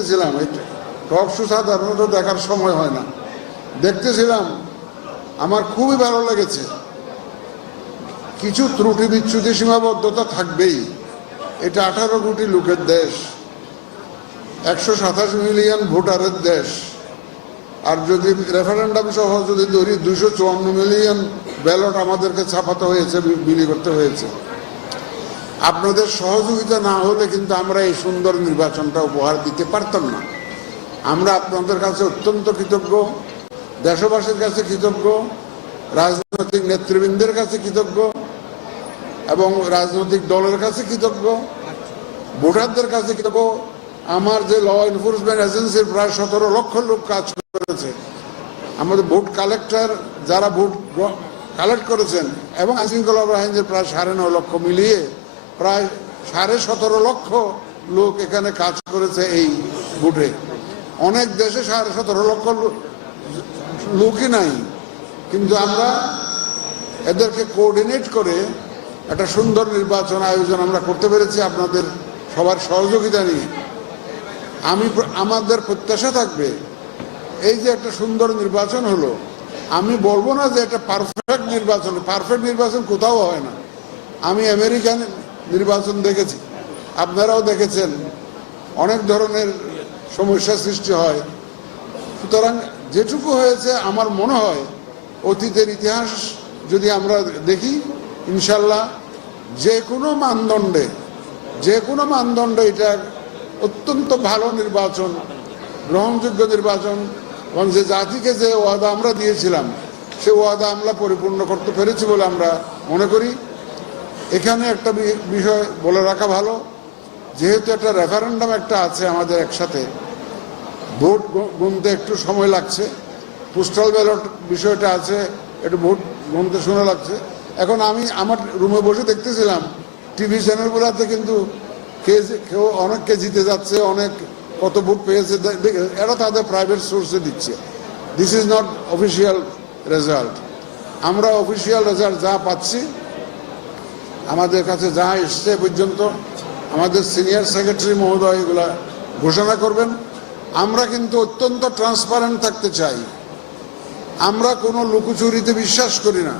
দেখতেছিলাম talk show সাধারণত দেখার সময় হয় না। দেখতেছিলাম, আমার খুবই ভালো লেগেছে। কিছু ত্রুটি বিচ্যুতি সীমাবদ্ধতা থাকবেই। এটা আঠারো কোটি লোকের দেশ, একশো সাতাশ মিলিয়ন ভোটারের দেশ। আর যদি রেফারেন্ডাম সহ যদি ধরি দুশো চুয়ান্ন মিলিয়ন ব্যালট আমাদেরকে ছাপাতে হয়েছে বিলি করতে হয়েছে। আপনাদের সহযোগিতা না হলে কিন্তু আমরা এই সুন্দর নির্বাচনটা উপহার দিতে পারতাম না। আমরা আপনাদের কাছে অত্যন্ত কৃতজ্ঞ, দেশবাসীর কাছে কৃতজ্ঞ, রাজনৈতিক নেতৃবৃন্দের কাছে কৃতজ্ঞ এবং রাজনৈতিক দলের কাছে কৃতজ্ঞ, ভোটারদের কাছে কৃতজ্ঞ। আমার যে ল এনফোর্সমেন্ট এজেন্সির প্রায় সতেরো লক্ষ লোক কাজ করেছে। আমাদের ভোট কালেক্টর যারা ভোট কালেক্ট করেছেন এবং আইনশৃঙ্খলা বাহিনীর প্রায় সাড়ে নয় লক্ষ মিলিয়ে প্রায় সাড়ে সতেরো লক্ষ লোক এখানে কাজ করেছে এই ভোটে অনেক দেশে সাড়ে সতেরো লক্ষ লোকই নাই। কিন্তু আমরা এদেরকে কোঅর্ডিনেট করে একটা সুন্দর নির্বাচন আয়োজন আমরা করতে পেরেছি আপনাদের সবার সহযোগিতা নিয়ে। আমি আমাদের প্রত্যাশা থাকবে, এই যে একটা সুন্দর নির্বাচন হলো, আমি বলব না যে এটা পারফেক্ট নির্বাচন পারফেক্ট নির্বাচন কোথাও হয় না। আমি আমেরিকান নির্বাচন দেখেছি। আপনারাও দেখেছেন, অনেক ধরনের সমস্যা সৃষ্টি হয়। সুতরাং যেটুকু হয়েছে, আমার মনে হয়, অতীতের ইতিহাস যদি আমরা দেখি, ইনশাল্লাহ যে কোনো মানদণ্ডে যে কোনো মানদণ্ডে এটা অত্যন্ত ভালো নির্বাচন, গ্রহণযোগ্য নির্বাচন। এবং যে জাতিকে যে ওয়াদা আমরা দিয়েছিলাম, সে ওয়াদা আমরা পরিপূর্ণ করতে পেরেছি বলে আমরা মনে করি। এখানে একটা বিষয় বলে রাখা ভালো। যেহেতু একটা রেফারেন্ডাম একটা আছে আমাদের একসাথে, ভোট গুনতে একটু সময় লাগছে। পোস্টাল ব্যালট বিষয়টা আছে, একটু ভোট গুনতে সময় লাগছে। এখন আমি আমার রুমে বসে দেখতেছিলাম টিভি চ্যানেলগুলোতে কিন্তু কে কেউ অনেককে জিতে যাচ্ছে, অনেক কত ভোট পেয়েছে। এরা তাদের প্রাইভেট সোর্সে দিচ্ছে। This is not official result আমরা অফিসিয়াল রেজাল্ট যা পাচ্ছি আমাদের কাছে যা এসছে পর্যন্ত আমাদের সিনিয়র সেক্রেটারি মহোদয় এগুলা ঘোষণা করবেন। আমরা কিন্তু অত্যন্ত ট্রান্সপারেন্ট থাকতে চাই। আমরা কোনো লুকোচুরিতে বিশ্বাস করি না।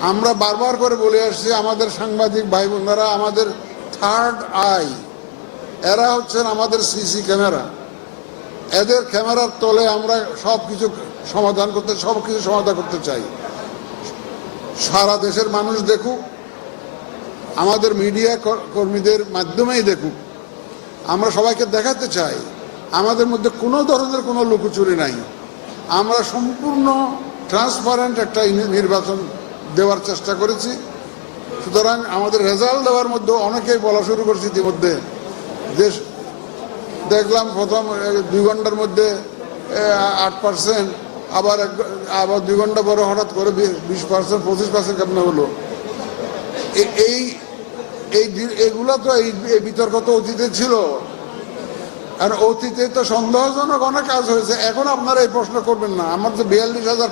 আমরা বারবার করে বলে আসছি, আমাদের সাংবাদিক ভাই বোনেরা আমাদের থার্ড আই এরা হচ্ছেন আমাদের সিসি ক্যামেরা। এদের ক্যামেরার তলে আমরা সব কিছু সমাধান করতে সব কিছু সমাধান করতে চাই। সারা দেশের মানুষ দেখুক আমাদের মিডিয়া কর্মীদের মাধ্যমেই দেখুক। আমরা সবাইকে দেখাতে চাই। আমাদের মধ্যে কোনো ধরনের কোনো লুকোচুরি নাই। আমরা সম্পূর্ণ ট্রান্সপারেন্ট একটা নির্বাচন দেওয়ার চেষ্টা করেছি। সুতরাং আমাদের রেজাল্ট দেওয়ার মধ্যে অনেকেই বলা শুরু করছে ইতিমধ্যে যে দেখলাম প্রথম দুই ঘণ্টার মধ্যে আট পার্সেন্ট আবার আবার দুই ঘণ্টা পরে হঠাৎ করে বিশ পার্সেন্ট পঁচিশ পার্সেন্ট কেমন হলো? এই এই এগুলা তো এই বিতর্ক তো অতীতে ছিল। আর অতীতে তো সন্দেহজনক অনেক কাজ হয়েছে। এখন আপনারা এই প্রশ্ন করবেন না। আমার যে বিয়াল্লিশ হাজার,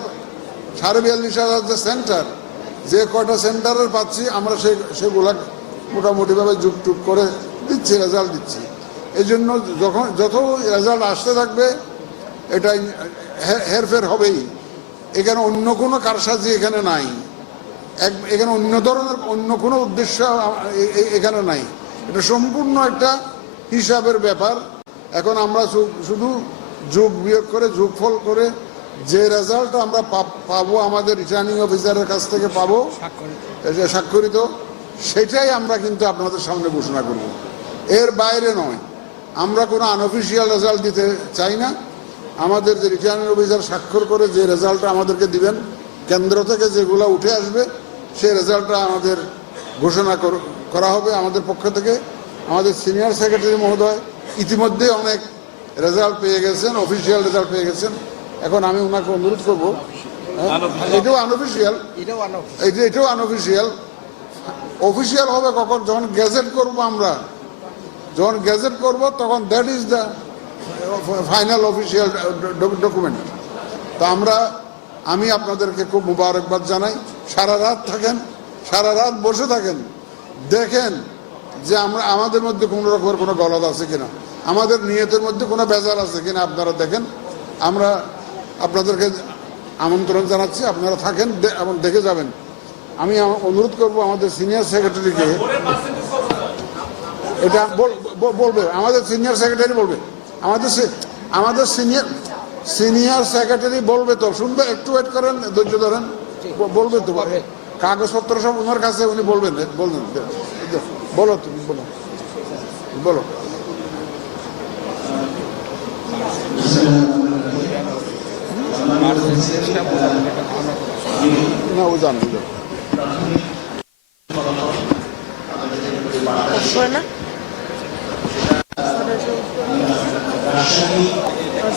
সাড়ে বিয়াল্লিশ হাজার যে সেন্টার যে কয়টা সেন্টারের পাচ্ছি, আমরা সে, সেগুলা মোটামুটিভাবে যুগ টুক করে দিচ্ছি রেজাল্ট দিচ্ছি। এই জন্য যখন, যত রেজাল্ট আসতে থাকবে এটা হেরফের হবেই। এখানে অন্য কোনো কারসাজি এখানে নাই। এক এখানে অন্য ধরনের অন্য কোনো উদ্দেশ্য এখানে নাই। এটা সম্পূর্ণ একটা হিসাবের ব্যাপার। এখন আমরা শুধু যোগ বিয়োগ করে যোগফল করে যে রেজাল্ট আমরা পাবো আমাদের রিটার্নিং অফিসারের কাছ থেকে পাবো স্বাক্ষরিত। সেটাই আমরা কিন্তু আপনাদের সামনে ঘোষণা করব। এর বাইরে নয়। আমরা কোনো আনঅফিসিয়াল রেজাল্ট দিতে চাই না। আমাদের যে রিটার্নিং অফিসার স্বাক্ষর করে যে রেজাল্টটা আমাদেরকে দিবেন কেন্দ্র থেকে যেগুলো উঠে আসবে সেই রেজাল্টটা আমাদের ঘোষণা কর- করা হবে আমাদের পক্ষ থেকে। আমাদের সিনিয়র সেক্রেটারি মহোদয় ইতিমধ্যে অনেক রেজাল্ট পেয়ে গেছেন অফিসিয়াল রেজাল্ট পেয়ে গেছেন। এখন আমি ওনাকে অনুরোধ করব হ্যাঁ, এটাও আনঅফিসিয়াল এটাও এটা এটাও আনঅফিসিয়াল অফিসিয়াল হবে কখন? যখন গ্যাজেট করব আমরা। যখন গ্যাজেট করব তখন that is the final official document তো আমরা আমি আপনাদেরকে খুব মুবারকবাদ জানাই। সারা রাত থাকেন, সারা রাত বসে থাকেন, দেখেন যে আমরা, আমাদের মধ্যে কোনো রকমের কোনো গলদ আছে কিনা। আমাদের নিয়তের মধ্যে কোনো বেজার আছে কিনা আপনারা দেখেন। আমরা আপনাদেরকে আমন্ত্রণ জানাচ্ছি, আপনারা থাকেন এবং দেখে যাবেন। আমি অনুরোধ করব আমাদের সিনিয়র সেক্রেটারিকে, এটা বল- বলবে, আমাদের সিনিয়র সেক্রেটারি বলবে। আমাদের আমাদের সিনিয়র সিনিয়র সেক্রেটারি বলবে তো শুনবে? একটু ওয়েট করেন ধৈর্য ধরেন। বলবে তো। কাগজপত্র সব ওনার কাছে উনি বলবেন। বলবেন বলো তুমি বলো। বলো। না ও জানে ও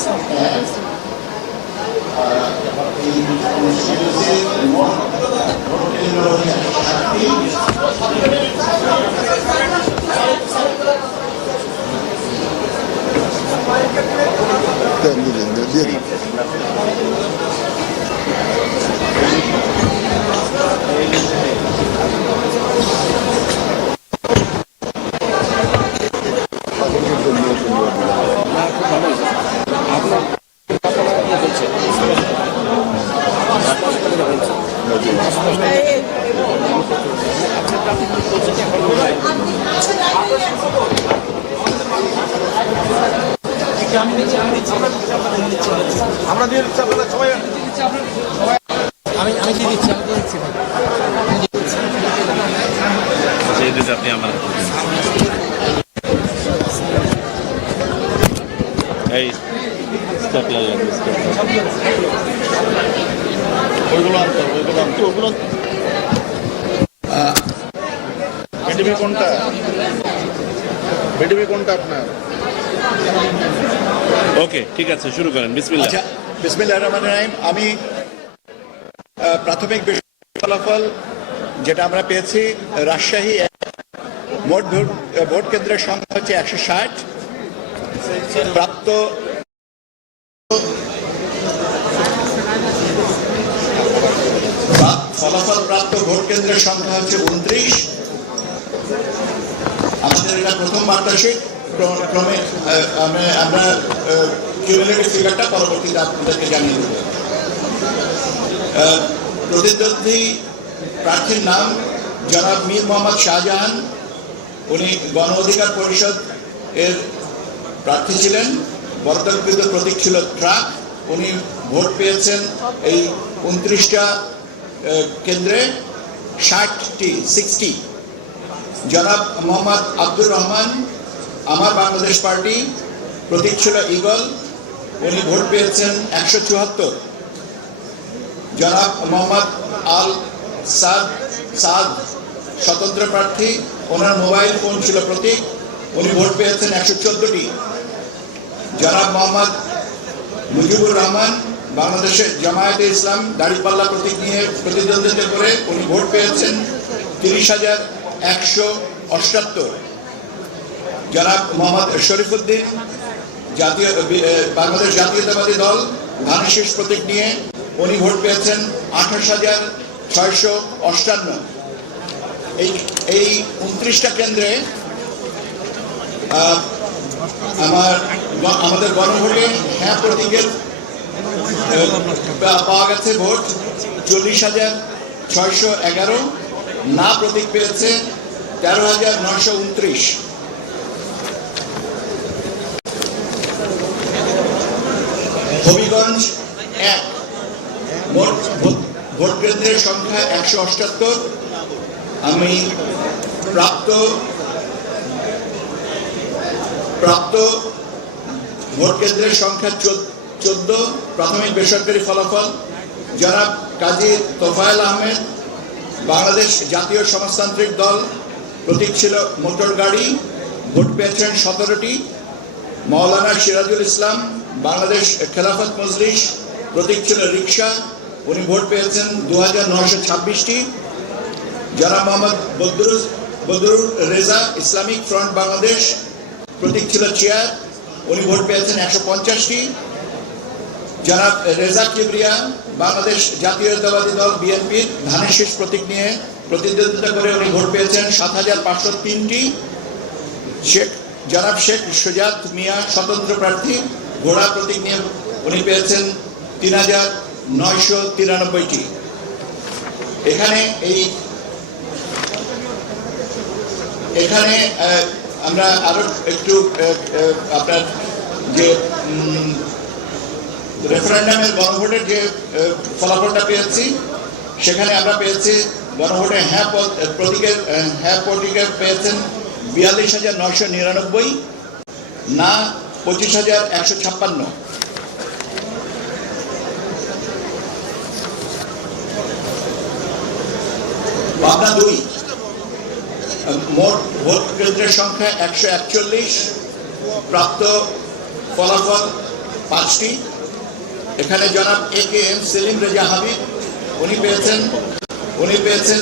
জানে। করে না দেন, দিয়ে দিন, দিয়ে দিন। আমরা দিয়ে দিচ্ছি আপনারা সবাই আমি আমি দিয়ে দিচ্ছি আমি দিয়ে দিচ্ছি ভাই। সেই দিতে আপনি আমার এই স্টেপলার লাগবে স্টেপলার ওইগুলো আনতে হবে, ওইগুলো আনতে হবে, ওগুলো বিডিবি কোনটা বিডিবি কোনটা আপনার ওকে ঠিক আছে, শুরু করেন, বিসমিল্লাহ। আচ্ছা বিসমিল্লাহ রহমান রাহিম, আমি প্রাথমিক ফলাফল যেটা আমরা পেয়েছি, রাজশাহী ভোট ভোট কেন্দ্রের সংখ্যা হচ্ছে একশো ষাট। প্রাপ্ত প্রা- ফলাফল প্রাপ্ত ভোট কেন্দ্রের সংখ্যা হচ্ছে উনত্রিশ। আমাদের এটা প্রথম বার্তাশীট, ক্রম- আমরা- কিউমুলেটিভ ফিগারটা পরবর্তীতে আপনাদেরকে জানিয়ে দেব। প্রতিদ্বন্দ্বী প্রার্থীর নাম জনাব মীর মোহাম্মদ শাহজাহান। উনি গণ অধিকার পরিষদ এর প্রার্থী ছিলেন। বর্তমানকৃত প্রতীক ছিল ট্রাক। উনি ভোট পেয়েছেন এই উনত্রিশটা কেন্দ্রে ষাটটি, সিক্সটি। জনাব মোহাম্মদ আব্দুর রহমান, আমার বাংলাদেশ পার্টি, প্রতীক ছিল ইগল উনি ভোট পেয়েছেন একশো চুয়াত্তর। জনাব মোহাম্মদ আল সাদ সাদ, স্বতন্ত্র প্রার্থী, ওনার মোবাইল ফোন ছিল প্রতীক, উনি ভোট পেয়েছেন একশো চোদ্দটি। জনাব মোহাম্মদ মুজিবুর রহমান, বাংলাদেশের জামায়াতে ইসলাম দাড়িপাল্লা প্রতীক নিয়ে প্রতিদ্বন্দ্বিতা করে উনি ভোট পেয়েছেন তিরিশ হাজার একশো অষ্টাত্তর। জনাব মোহাম্মদ শরীফুদ্দিন বাংলাদেশ জাতীয়তাবাদী দল ধানশীষ প্রতীক নিয়ে উনি ভোট পেয়েছেন আঠাশ হাজার ছয়শো অষ্টান্ন। এই এই উনত্রিশটা কেন্দ্রে আমার আমাদের গণভোটে হ্যাঁ প্রতীকের পাওয়া গেছে ভোট চল্লিশ হাজার ছয়শো এগারো, না প্রতীক পেয়েছে তেরো হাজার নশো উনত্রিশ। হবিগঞ্জ এক। ভোট- ভোট কেন্দ্রের সংখ্যা একশো অষ্টাত্তর আমি প্রাপ্ত প্রাপ্ত ভোট কেন্দ্রের সংখ্যা চোদ্দ প্রাথমিক বেসরকারি ফলাফল জনাব কাজী তোফায়েল আহমেদ, বাংলাদেশ জাতীয় সমাজতান্ত্রিক দল, প্রতীক ছিল মোটর গাড়ি, ভোট পেয়েছেন সতেরোটি। মাওলানা সিরাজুল ইসলাম বাংলাদেশ খেলাফত মজলিস প্রতীক ছিল রিক্সা উনি ভোট পেয়েছেন দু হাজার নশো ছাব্বিশটি। জনাব মোহাম্মদ বদরুল বদরুল রেজা ইসলামিক ফ্রন্ট বাংলাদেশ প্রতীক ছিল চেয়ার, উনি ভোট পেয়েছেন একশো পঞ্চাশটি। জনাব রেজা কিবরিয়া, বাংলাদেশ জাতীয়তাবাদী দল বিএনপির ধানের শেষ প্রতীক নিয়ে প্রতিদ্বন্দ্বিতা করে উনি ভোট পেয়েছেন সাত হাজার পাঁচশো তিনটি। শেখ, জনাব শেখ সুজাত মিয়া স্বতন্ত্র প্রার্থী। ঘোড়া প্রতীক নিয়ে উনি পেয়েছেন তিন হাজার নয়শো তিরানব্বইটি। এখানে এই এখানে আমরা আরও একটু আপনার যে রেফারেন্ডামের গণভোটের যে ফলাফলটা পেয়েছি, সেখানে আমরা পেয়েছি গণভোটে হ্যাঁ প্রতীকের হ্যাঁ প্রতীকের পেয়েছেন বিয়াল্লিশ হাজার নয়শো নিরানব্বই, না পঁচিশ হাজার একশো ছাপ্পান্ন। পাবনা দুই। মোট ভোট কেন্দ্রের সংখ্যা একশো একচল্লিশ। প্রাপ্ত ফলাফল পাঁচটি। এখানে জনাব A K M Selim Reza Habib, উনি পেয়েছেন উনি পেয়েছেন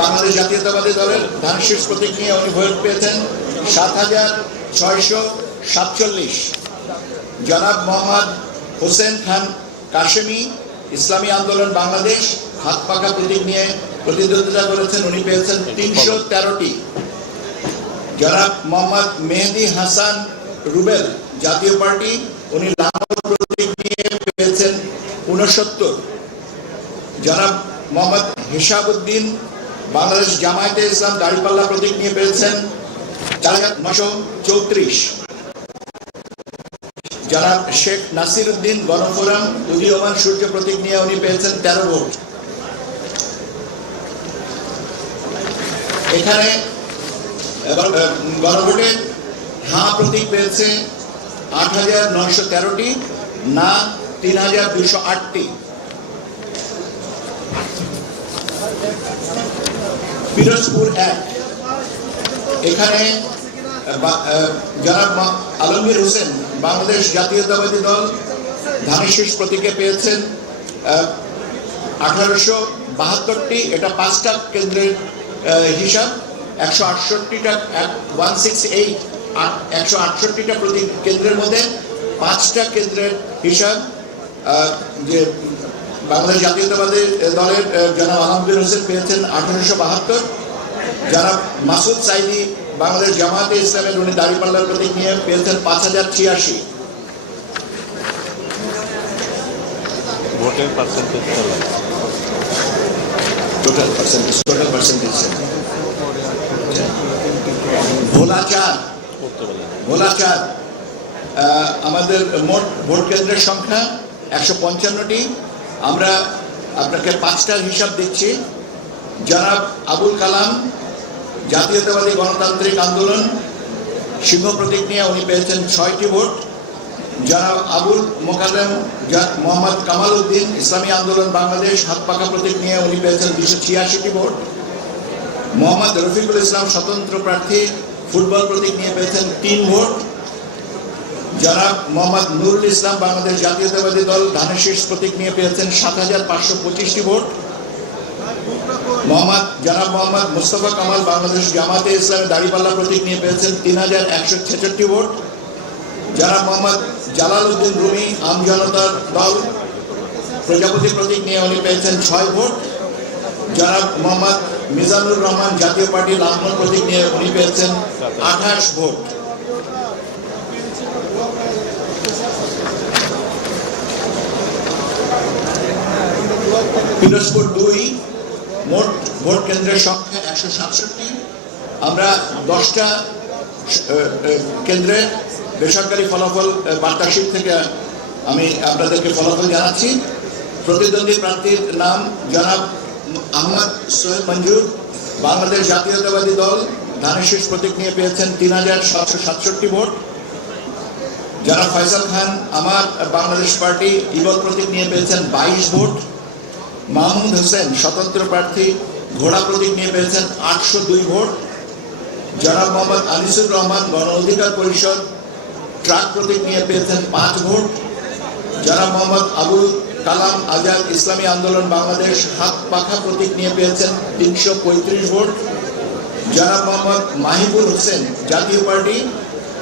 বাংলাদেশ জাতীয়তাবাদী দলের ধানশীষ প্রতীক নিয়ে উনি ভোট পেয়েছেন সাত হাজার ছয়শো সাতচল্লিশ। জনাব মোহাম্মদ হোসেন খান কাশেমি, ইসলামী আন্দোলন বাংলাদেশ, হাত পাকা প্রতীক নিয়ে প্রতিদ্বন্দ্বিতা করেছেন, উনি পেয়েছেন তিনশো তেরোটি। জনাব মোহাম্মদ মেহেদি হাসান রুবেল জাতীয় পার্টি, উনি প্রতীক নিয়ে পেয়েছেন উনসত্তর জনাব মোহাম্মদ হিসাবউদ্দিন, বাংলাদেশ জামায়াতে ইসলাম দাঁড়িপাল্লা প্রতীক নিয়ে পেয়েছেন চার হাজার নশো চৌত্রিশ। জনাব শেখ নাসির উদ্দিন গণফোরাম উদীয়মান সূর্য প্রতীক নিয়ে উনি পেয়েছেন তেরো ভোট। এখানে গণভোটে হাঁ প্রতীক পেয়েছে আট হাজার নয়শো তেরোটি, না তিন হাজার দুশো আটটি। পিরোজপুর এক। এখানে মা- আলমগীর হোসেন বাংলাদেশ জাতীয়তাবাদী দল ধানেশীষ প্রতীকে পেয়েছেন আঠারোশো বাহাত্তরটি, এটা পাঁচটা কেন্দ্রের হিসাব, একশো আটষট্টিটা ওয়ান সিক্স এইট একশো আটষট্টিটা প্রতি কেন্দ্রের মধ্যে পাঁচটা কেন্দ্রের হিসাব যে বাংলাদেশ জাতীয়তাবাদী দলের জনাব আলমগীর হোসেন পেয়েছেন আঠারোশো বাহাত্তর। যারা মাসুদ সাইদি বাংলাদেশ জামাতে ইসলামের উনি দাঁড়িপাল্লার প্রতীক নিয়ে পেয়েছেন পাঁচ হাজার ছিয়াশি। ভোটের percentage total percentage total percentage Bhola চার ভোলা চার আমাদের মোট ভোট কেন্দ্রের সংখ্যা একশো পঞ্চান্নটি। আমরা আপনাকে পাঁচটার হিসাব দিচ্ছি। জনাব আবুল কালাম জাতীয়তাবাদী গণতান্ত্রিক আন্দোলন সিংহ প্রতীক নিয়ে উনি পেয়েছেন ছয়টি ভোট। জনাব আবুল মোকাদ্দেম মোহাম্মদ কামাল উদ্দিন, ইসলামী আন্দোলন বাংলাদেশ হাত পাকা প্রতীক নিয়ে উনি পেয়েছেন দুশো ছিয়াশিটি ভোট। মোহাম্মদ রফিকুল ইসলাম স্বতন্ত্র প্রার্থী, ফুটবল প্রতীক নিয়ে পেয়েছেন তিন ভোট। জনাব মোহাম্মদ নুরুল ইসলাম বাংলাদেশ জাতীয়তাবাদী দল, ধানের শীর্ষ প্রতীক নিয়ে পেয়েছেন সাত হাজার পাঁচশো পঁচিশটি ভোট। মোহাম্মদ, জনাব মোহাম্মদ মুস্তফা কামাল বাংলাদেশ জামাতে ইসলামের দাড়িপাল্লা প্রতীক নিয়ে পেয়েছেন তিন হাজার একশো ছেষট্টি ভোট। জনাব মোহাম্মদ জালাল উদ্দিন রুমি আম জনতার দল, প্রজাপতি প্রতীক নিয়ে উনি পেয়েছেন ছয় ভোট। জনাব মোহাম্মদ মিজানুর রহমান জাতীয় পার্টি লালমোহন প্রতীক নিয়ে উনি পেয়েছেন আঠাশ ভোট। পিরোজপুর দুই মোট ভোট কেন্দ্রের সংখ্যা একশো সাতষট্টি। আমরা দশটা কেন্দ্রে বেসরকারি ফলাফল আহ, বার্তাশিট থেকে আমি আপনাদেরকে ফলাফল জানাচ্ছি। প্রতিদ্বন্দ্বী প্রার্থীর নাম জনাব আহমদ সোহেল মঞ্জুর। বাংলাদেশ জাতীয়তাবাদী দল ধানেশীষ প্রতীক নিয়ে পেয়েছেন তিন হাজার সাতশো সাতষট্টি ভোট। জনাব ফয়সাল খান আমার বাংলাদেশ পার্টি ইগল প্রতীক নিয়ে পেয়েছেন বাইশ ভোট। মাহমুদ হোসেন স্বতন্ত্র প্রার্থী, ঘোড়া প্রতীক নিয়ে পেয়েছেন আটশো দুই ভোট। জনাব মোহাম্মদ আনিসুর রহমান গণ অধিকার পরিষদ, ট্রাক প্রতীক নিয়ে পেয়েছেন পাঁচ ভোট। জনাব মোহাম্মদ আবুল কালাম আজাদ ইসলামী আন্দোলন বাংলাদেশ হাত পাখা প্রতীক নিয়ে পেয়েছেন তিনশো পঁয়ত্রিশ ভোট। জনাব মোহাম্মদ মাহিবুল হোসেন জাতীয় পার্টি,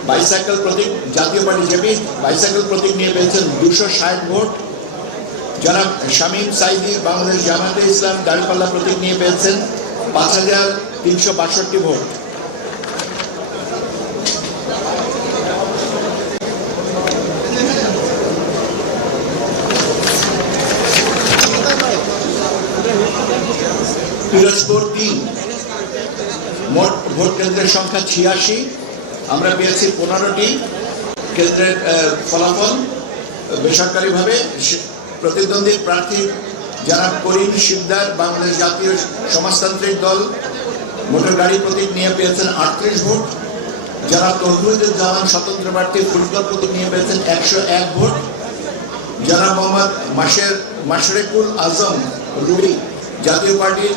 বাইসাইকেল প্রতীক জাতীয় পার্টি জেপি, বাইসাইকেল প্রতীক নিয়ে পেয়েছেন দুশো ষাট ভোট। জনাব শামীম সাইদি বাংলাদেশ জামাতে ইসলাম গাড়িপাল্লা প্রতীক নিয়ে পেয়েছেন পাঁচ হাজার তিনশো বাষট্টি ভোট। পিরোজপুর তিন, মোট ভোট কেন্দ্রের সংখ্যা ছিয়াশি, আমরা পেয়েছি পনেরোটি। কেন্দ্রের ফলাফল বেসরকারিভাবে প্রতিদ্বন্দ্বী প্রার্থী যারা করিম শিকদার বাংলাদেশ জাতীয় সমাজতান্ত্রিক দল মোটর গাড়ি প্রতীক নিয়ে পেয়েছেন আটত্রিশ ভোট। যারা তহরুজ্জামান স্বতন্ত্র প্রার্থী ফুটবল প্রতীক নিয়ে পেয়েছেন একশো এক ভোট। যারা মোহাম্মদ মাসের মাসরেকুল আজম রুবি জাতীয় পার্টির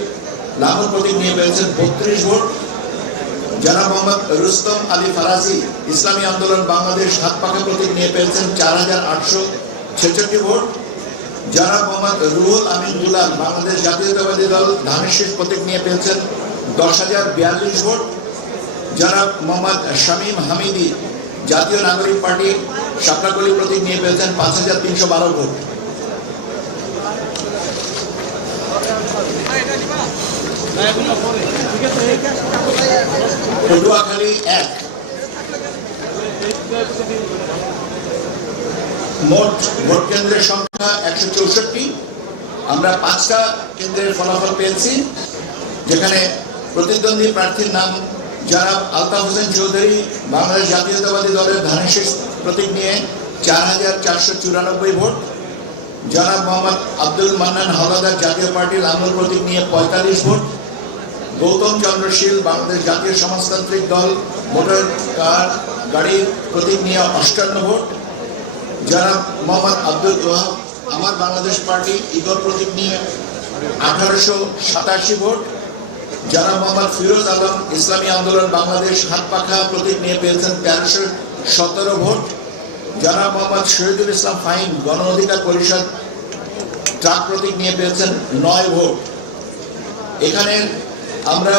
লাহোর প্রতীক নিয়ে পেয়েছেন বত্রিশ ভোট। যারা মোহাম্মদ রুস্তম আলী ফারাজি ইসলামী আন্দোলন বাংলাদেশ হাত পাখা প্রতীক নিয়ে পেয়েছেন চার হাজার আটশো ছেষট্টি ভোট। যারা মোহাম্মদ রুহুল আমিন দুলাল, বাংলাদেশ জাতীয়তাবাদী দল ধানের শীষ প্রতীক নিয়ে পেয়েছেন দশ হাজার বিয়াল্লিশ ভোট। যারা মোহাম্মদ শামীম হামিদি জাতীয় নাগরিক পার্টি সাপড়াকলি প্রতীক নিয়ে পেয়েছেন পাঁচ হাজার তিনশো বারো ভোট। পটুয়াখালী এক। মোট ভোট কেন্দ্রের সংখ্যা একশো চৌষট্টি। আমরা পাঁচটা কেন্দ্রের ফলাফল পেয়েছি, যেখানে প্রতিদ্বন্দ্বী প্রার্থীর নাম যারা আলতাফ হোসেন চৌধুরী, বাংলাদেশ জাতীয়তাবাদী দলের ধানের শীষ প্রতীক নিয়ে চার হাজার চারশো চুরানব্বই ভোট যারা মোহাম্মদ আব্দুল মান্নান হাওলাদার জাতীয় পার্টি লাঙ্গল প্রতীক নিয়ে পঁয়তাল্লিশ ভোট, গৌতম চন্দ্রশীল বাংলাদেশ জাতীয় সমাজতান্ত্রিক দল, মোটর কার গাড়ির প্রতীক নিয়ে অষ্টান্ন ভোট যারা মোহাম্মদ আব্দুল ওয়াহাব আমার বাংলাদেশ পার্টি ইগল প্রতীক নিয়ে আঠারোশো সাতাশি ভোট। যারা মোহাম্মদ ফিরোজ আলম, ইসলামী আন্দোলন, বাংলাদেশ হাত পাখা প্রতীক নিয়ে পেয়েছেন তেরোশো সতেরো ভোট। যারা মোহাম্মদ শহীদুল ইসলাম ফাইন, গণ অধিকার পরিষদ ট্রাক প্রতীক নিয়ে পেয়েছেন নয় ভোট। এখানে আমরা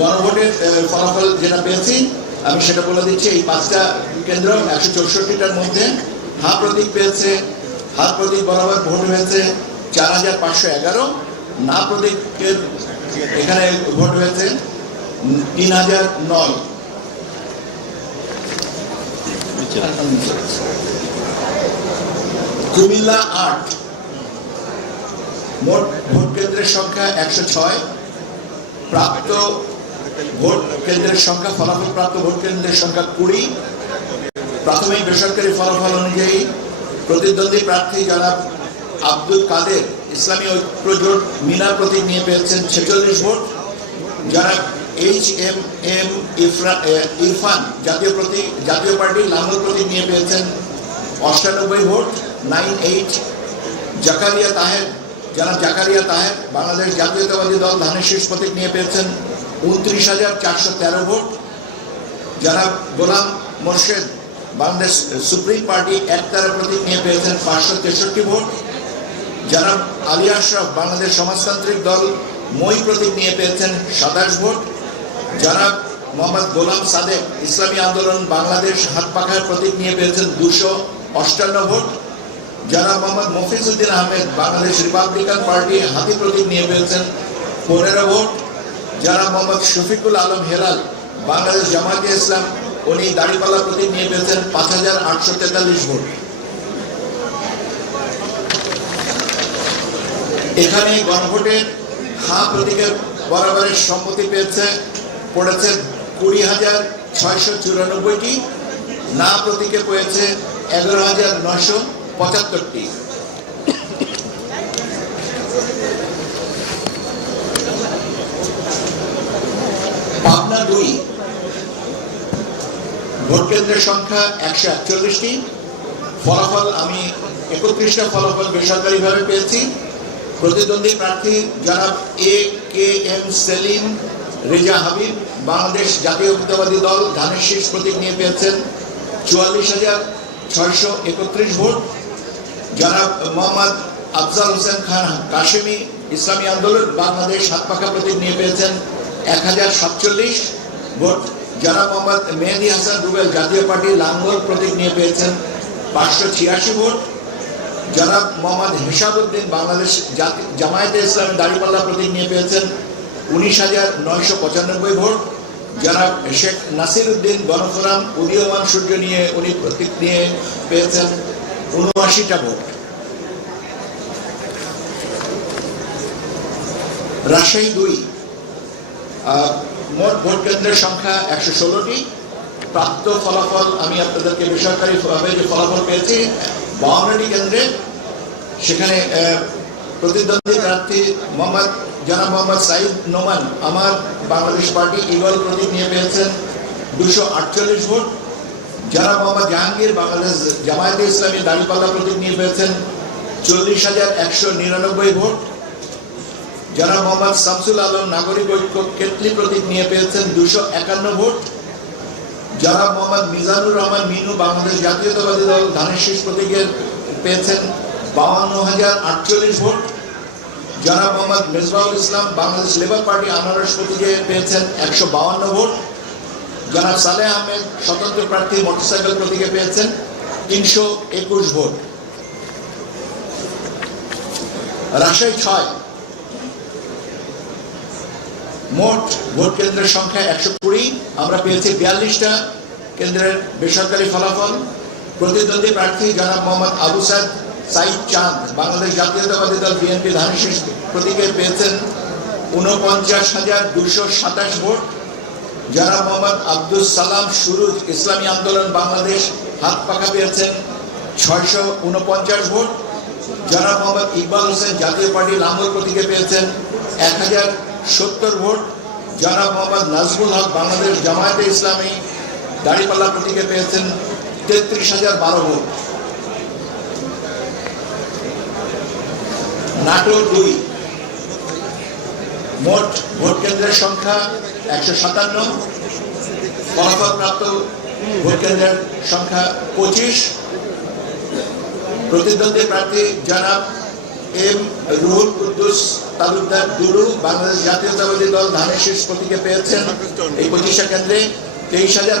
গণভোটের ফলাফল যেটা পেয়েছি, আমি সেটা বলে দিচ্ছি, এই পাঁচটা কেন্দ্র একশো চৌষট্টিটার মধ্যে। হা প্রতীক পেয়েছে, হাত প্রতীক বরাবর ভোট হয়েছে, চার হাজার পাঁচশো এগারো। না প্রতীকের এখানে ভোট হয়েছে, তিন হাজার নয়। কুমিল্লা আট। মোট ভোট কেন্দ্রের সংখ্যা একশো ছয়। প্রাপ্ত ভোট কেন্দ্রের সংখ্যা, ফলাফল প্রাপ্ত ভোট কেন্দ্রের সংখ্যা কুড়ি। প্রাথমিক বেসরকারি ফলাফল অনুযায়ী প্রতিদ্বন্দ্বী প্রার্থী যারা আব্দুল কাদের ইসলামী ঐক্য জোট মিনা প্রতীক নিয়ে পেয়েছেন ছেচল্লিশ ভোট। যারা এইচ এম এম ইরফান জাতীয় প্রতীক, জাতীয় পার্টি লাঙ্গল প্রতীক নিয়ে পেয়েছেন অষ্টানব্বই vote. Nine eight Zakaria Taher যারা জাকারিয়া তাহের বাংলাদেশ জাতীয়তাবাদী দল ধানের শীষ প্রতীক নিয়ে পেয়েছেন উনত্রিশ হাজার চারশো তেরো ভোট। যারা গোলাম মোর্শেদ বাংলাদেশ সুপ্রিম পার্টি একতারা প্রতীক নিয়ে পেয়েছেন পাঁচশো তেষট্টি ভোট। যারা আলী আশরাফ বাংলাদেশ সমাজতান্ত্রিক দল মই প্রতীক নিয়ে পেয়েছেন সাতাশ ভোট। যারা মোহাম্মদ গোলাম সাদেক ইসলামী আন্দোলন বাংলাদেশ হাত পাখার প্রতীক নিয়ে পেয়েছেন দুশো অষ্টান্ন ভোট। যারা মোহাম্মদ মফিজউদ্দিন আহমেদ বাংলাদেশ রিপাবলিকান পার্টি হাতি প্রতীক নিয়ে পেয়েছেন পনেরো ভোট। যারা মোহাম্মদ শফিকুল আলম হেলাল বাংলাদেশ জামায়াতে ইসলাম উনি দাড়িপাল্লা প্রতীক নিয়ে পেয়েছেন পাঁচ হাজার আটশো তেতাল্লিশ ভোট। এখানে গণভোটের হা প্রতীকের বরাবরের সম্মতি পেয়েছে, পড়েছে কুড়ি হাজার ছয়শো চুরানব্বইটি, না প্রতীকে পেয়েছে এগারো হাজার নয়শো পঁচাত্তরটি। পাবনা দুই ভোট কেন্দ্রের সংখ্যা একশো একচল্লিশটি। ফলাফল আমি একত্রিশটা ফলাফল বেসরকারিভাবে পেয়েছি। প্রতিদ্বন্দ্বী প্রার্থী যারা A K M Selim Reza Habib, Bangladesh জাতীয়তাবাদী দল ধানের শীষ প্রতীক নিয়ে পেয়েছেন চুয়াল্লিশ হাজার ছয়শো একত্রিশ ভোট। যারা মোহাম্মদ আফজাল হোসেন খান কাশেমি, ইসলামী আন্দোলন, বাংলাদেশ হাত পাখা প্রতীক নিয়ে পেয়েছেন এক হাজার সাতচল্লিশ ভোট। যারা মোহাম্মদ মেহেদি হাসান রুবেল জাতীয় পার্টি লাঙ্গল প্রতীক নিয়ে পেয়েছেন পাঁচশো ছিয়াশি ভোট। যারা মোহাম্মদ হিসাবউদ্দিন বাংলাদেশ জামায়াতে ইসলাম দাঁড়িপাল্লা প্রতীক নিয়ে পেয়েছেন উনিশ হাজার নয়শো পঁচানব্বই ভোট। যারা শেখ নাসির উদ্দিন গণফোরাম, উদীয়মান সূর্য নিয়ে উনি প্রতীক নিয়ে পেয়েছেন উনআশিটা ভোট। রাজশাহী দুই মোট ভোট কেন্দ্রের সংখ্যা একশো ষোলোটি। প্রাপ্ত ফলাফল আমি আপনাদেরকে বেসরকারিভাবে যে ফলাফল পেয়েছি বাউন্নটি কেন্দ্রে, সেখানে প্রতিদ্বন্দ্বী প্রার্থী মোহাম্মদ, জনাব মোহাম্মদ সাইদ নোমান আমার বাংলাদেশ পার্টি ইগল প্রতীক নিয়ে পেয়েছেন দুশো আটচল্লিশ ভোট। জনাব মোহাম্মদ জাহাঙ্গীর বাংলাদেশ জামায়াতে ইসলামী দাঁড়িপাল্লা প্রতীক নিয়ে পেয়েছেন চল্লিশ হাজার একশো নিরানব্বই ভোট। জনাব মোহাম্মদ শামসুল আলম নাগরিক ঐক্য কেতলি প্রতীক নিয়ে পেয়েছেন দুশো একান্ন ভোট। জনাব মোহাম্মদ মিজানুর রহমান মিনু বাংলাদেশ জাতীয়তাবাদী দল ধানের শীষ প্রতীকের পেয়েছেন বাউান্ন হাজার আটচল্লিশ ভোট। জনাব মোহাম্মদ মেজবাউল ইসলাম বাংলাদেশ লেবার পার্টি আনারস প্রতীকে পেয়েছেন একশো বাউান্ন ভোট। যারা সালেহ আহমেদ স্বতন্ত্র প্রার্থী মোটরসাইকেল প্রতীকে পেয়েছেন তিনশো একুশ ভোট। রাজশাহী ছয়। মোট ভোট কেন্দ্রের সংখ্যা একশো কুড়ি। আমরা পেয়েছি বিয়াল্লিশটা কেন্দ্রের বেসরকারি ফলাফল। প্রতিদ্বন্দ্বী প্রার্থী জনাব মোহাম্মদ আবু সাদ সাইদ চাঁদ, বাংলাদেশ জাতীয়তাবাদী দল বিএনপি ধানশীষ প্রতীকে পেয়েছেন উনপঞ্চাশ হাজার দুশো সাতাশ ভোট। জনাব মোহাম্মদ আব্দুল সালাম সুরুজ, ইসলামী আন্দোলন বাংলাদেশ, হাত পাখা পেয়েছেন ছয়শো উনপঞ্চাশ ভোট। জনাব মোহাম্মদ ইকবাল হোসেন জাতীয় পার্টি লাঙ্গল প্রতীকে পেয়েছেন এক হাজার সত্তর ভোট, যারা মোহাম্মদ নাজমুল হক বাংলাদেশ জামায়াতে ইসলামী দাড়িপাল্লা প্রতীকে পেয়েছেন তেত্রিশ হাজার বারো ভোট। নাটোর দুই। মোট ভোট কেন্দ্রের সংখ্যা একশো সাতান্ন। ফলাফলপ্রাপ্ত ভোট কেন্দ্রের সংখ্যা পঁচিশ। প্রতিদ্বন্দ্বী প্রার্থী জনাব এম রুহুল কুদ্দুস তালুকদার দুরু বাংলাদেশ জাতীয়তাবাদী দল ধানের শীর্ষ প্রতীকে পেয়েছেন এই প্রতিষ্ঠা কেন্দ্রে তেইশ হাজার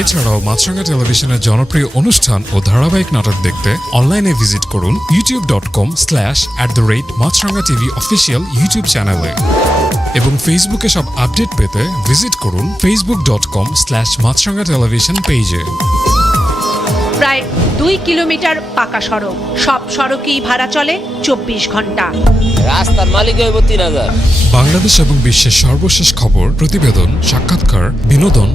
এছাড়াও মাছরাঙা টেলিভিশনের জনপ্রিয় অনুষ্ঠান ও ধারাবাহিক নাটক দেখতে অনলাইনে ভিজিট করুন YouTube dot com slash at the rate Maasranga TV official YouTube চ্যানেলে এবং ফেসবুকে সব আপডেট পেতে ভিজিট করুন Facebook dot com slash Maasranga television পেজে প্রায় দুই কিলোমিটার পাকা সড়ক। সব সড়কেই ভাড়া চলে চব্বিশ ঘণ্টা। রাস্তার মালিক হইব তিন হাজার। বাংলাদেশ এবং বিশ্বের সর্বশেষ খবর প্রতিবেদন সাক্ষাৎকার বিনোদন